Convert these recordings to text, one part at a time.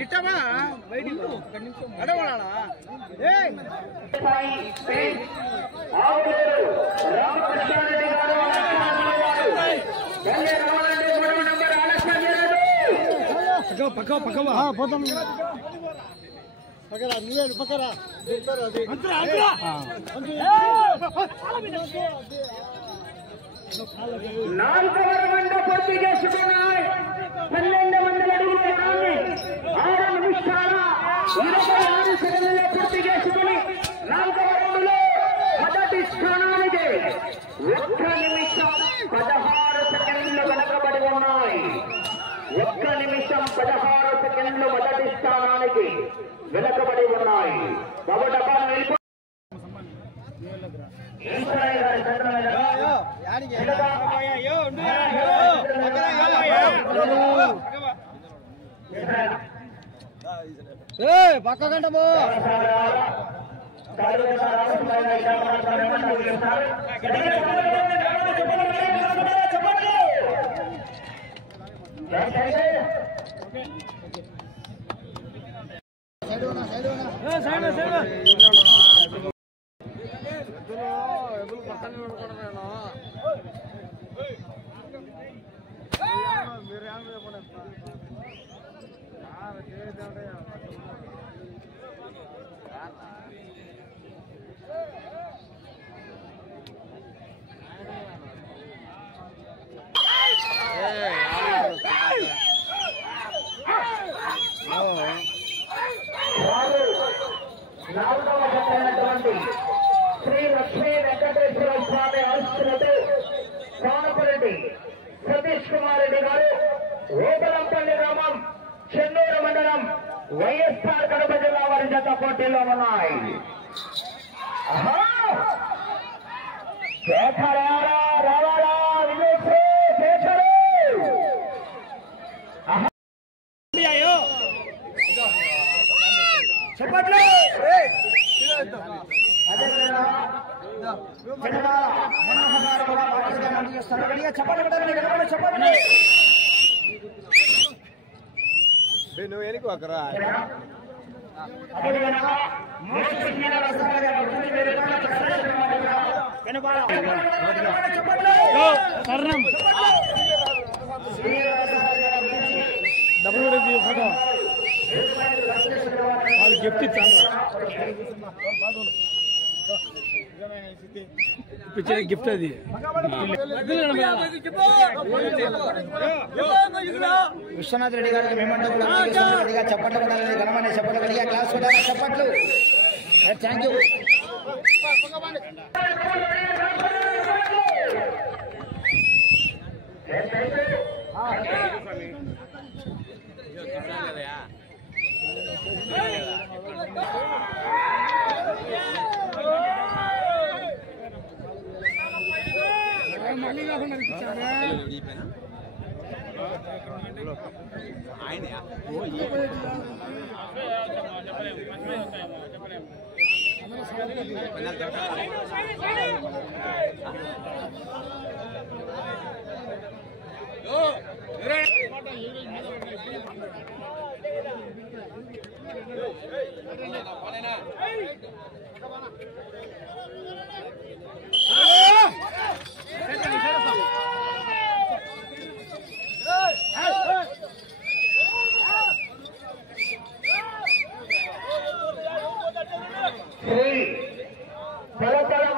ఇట్టమా బయటికి అడవాలా పక్క పోతాం పక్కరా నీళ్ళు పక్కరా నాలుగవ రౌండ్ పూర్తి చేసుకున్నాయి. 1200 అడుగుల 6 నిమిషాల 26 సెకండ్లలో పూర్తి చేసుకుని నాలుగవ రౌండ్లో మొదటి స్థానానికి 1 నిమిషం 16 సెకండ్లు వెనకబడి ఉన్నాయి. 1 నిమిషం 16 సెకండ్లు మొదటి స్థానానికి వెనకబడి ఉన్నాయి. కాబట్టి పక్క గంట నాలుగవ జతైనటువంటి శ్రీ లక్ష్మీ వెంకటేశ్వర స్వామి ఆశీస్సులతో కోనపరెడ్డి సతీష్ కుమార్ రెడ్డి గారు ఓబలంపల్లి గ్రామం చెన్నూరు మండలం వైఎస్ఆర్ కడప జిల్లా వారి జత పోటీలో ఉన్నాయి. చెప్పట్లే చెప్పండి నువ్వు ఎనికి ఒకరా డబ్బులు ఫోటో వాళ్ళు గిఫ్ట్ ఇచ్చాను ఇప్పించే గిఫ్ట్ అది విశ్వనాథ్ రెడ్డి గారికి మేమంటే చెప్పట్లు గణమని చెప్పగలిగా క్లాస్ చెప్పట్లు. Thank you.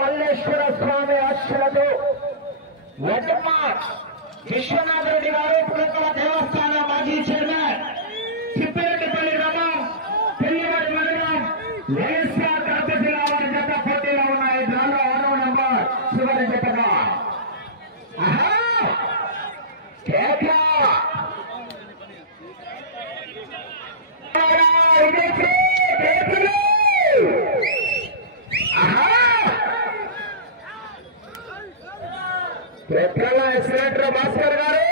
మల్లేశ్వర స్వామి ఆశీస్సులతో విశ్వనాథ్ రెడ్డి గారు పులకల దేవస్థాన మాజీ చైర్మన్ తిప్పిరెడ్డిపల్లి గ్రామం పెళ్లివాడి మండలం వైఎస్ఆర్ కడప జిల్లా వారి జత పోటీలో ఉన్నాయి. దానిలో 6వ నంబర్ చివరి జతగా ఎక్సలెంటర్ భాస్కర్ గారు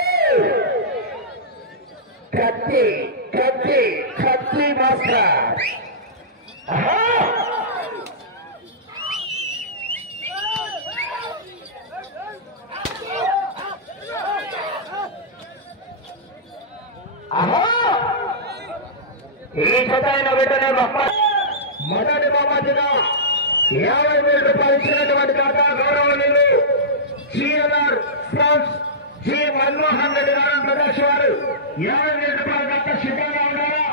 కత్తి కత్తి కత్తి భాస్కర్ ఈ జత అయిన వెంటనే మొదటి బహుమతిగా 50,000 రూపాయలు ఇచ్చినటువంటి దాత గౌరవనీయులు GNR sports G Manmohan Reddy గారు ప్రకాష్ వారు 50,000 రూపాయల దాత సిద్ధంగా ఉన్నారా?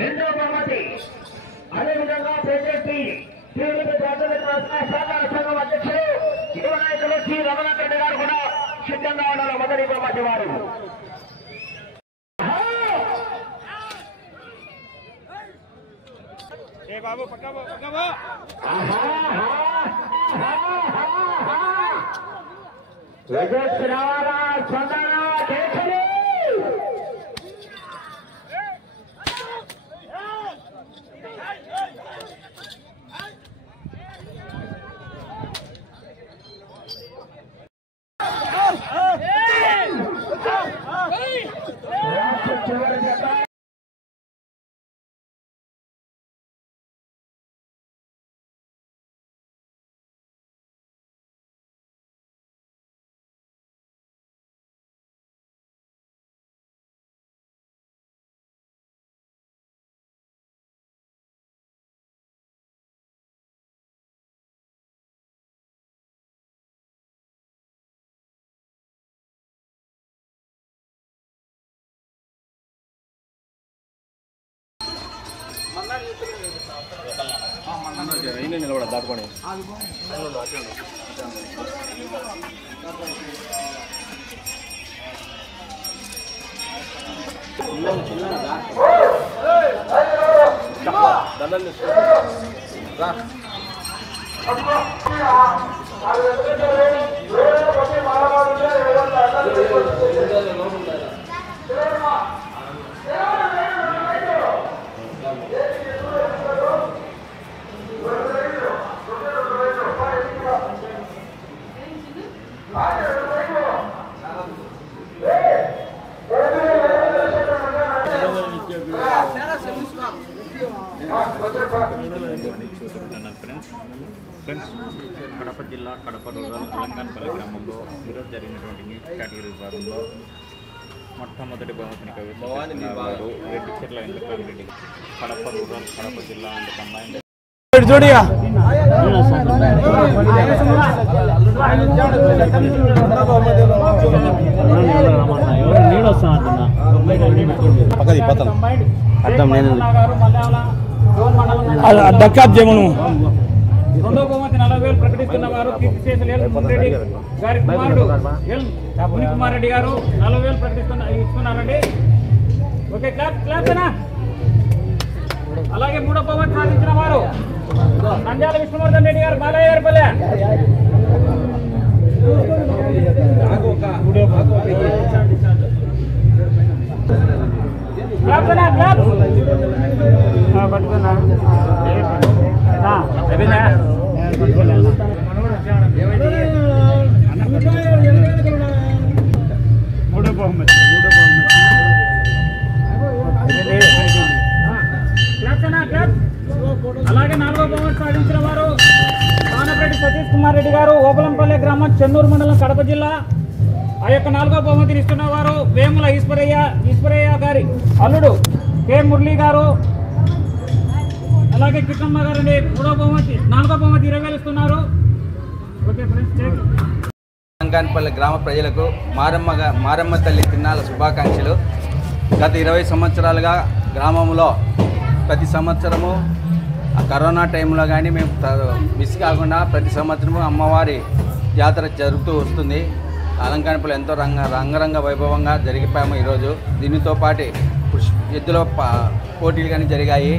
రెండో బహుమతి అదేవిధంగా ప్రజెంట్ సహకార సంఘం అధ్యక్షులు యువ నాయకులు శ్రీ రమణాథ్ రెడ్డి గారు కూడా సిద్ధంగా ఉన్నారు. మొదటి బహుమతి వారు బాబు పక్కవో నిలబడ దాటుకొని దండలు రా ఫ్రెండ్స్ కడప జిల్లా కడప రూరల్ తెలంగాణపల్లి గ్రామంలో ఈరోజు జరిగినటువంటి న్యూస్ కేటగిరీ విభాగంలో మొట్టమొదటి బహుమతిని కవిస్తున్నారు రెడ్డి చెట్ల వెంకటరామ రెడ్డి కడప రూరల్ కడప జిల్లా అండ్ కంబైన్ దక్కాద్యమును రెండో బహుమతి 40,000 ప్రకటిస్తున్న వారు రెడ్డి గారి కుమారుడు ముని కుమార్ రెడ్డి గారు 40,000 ఇస్తున్నారండి. Okay clap. అలాగే మూడో బహుమతి సాధించిన వారు నంద్యాల విష్ణువర్ధన్ రెడ్డి గారు బాలయ్య గారిపల్లె. మూడో బహుమతి అలాగే నాలుగో బహుమతి సాధించిన వారు కానపరెడ్డి సతీష్ కుమార్ రెడ్డి గారు ఓబలంపల్లె గ్రామం చెన్నూరు మండలం కడప జిల్లా. ఆ యొక్క నాలుగో బహుమతిని ఇస్తున్న వారు వేముల ఈశ్వరయ్య గారి అల్లుడు కె మురళి గారు. అలాగే కిట్టమ్మ గారండి నాలుగో బహుమతి 20,000 ఇస్తున్నారు. ఓకే ఫ్రెండ్స్ తెలంగాణపల్లి గ్రామ ప్రజలకు మారమ్మ తల్లి తిన్నాల శుభాకాంక్షలు. గత 20 సంవత్సరాలుగా గ్రామంలో ప్రతి సంవత్సరము కరోనా టైంలో కానీ మేము మిస్ కాకుండా ప్రతి సంవత్సరము అమ్మవారి జాతర జరుగుతూ వస్తుంది. అలంకానపల్లి ఎంతో రంగరంగ వైభవంగా జరిగిపోయాము ఈరోజు. దీనితో పాటు ఎద్దుల పోటీలు కానీ జరిగాయి.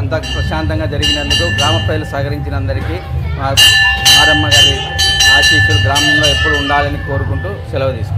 అంత ప్రశాంతంగా జరిగినందుకు గ్రామ ప్రజలు సహకరించినందరికీ మారమ్మ గారి ఆశీస్సులు గ్రామంలో ఎప్పుడు ఉండాలని కోరుకుంటూ సెలవు తీసుకుంటాం.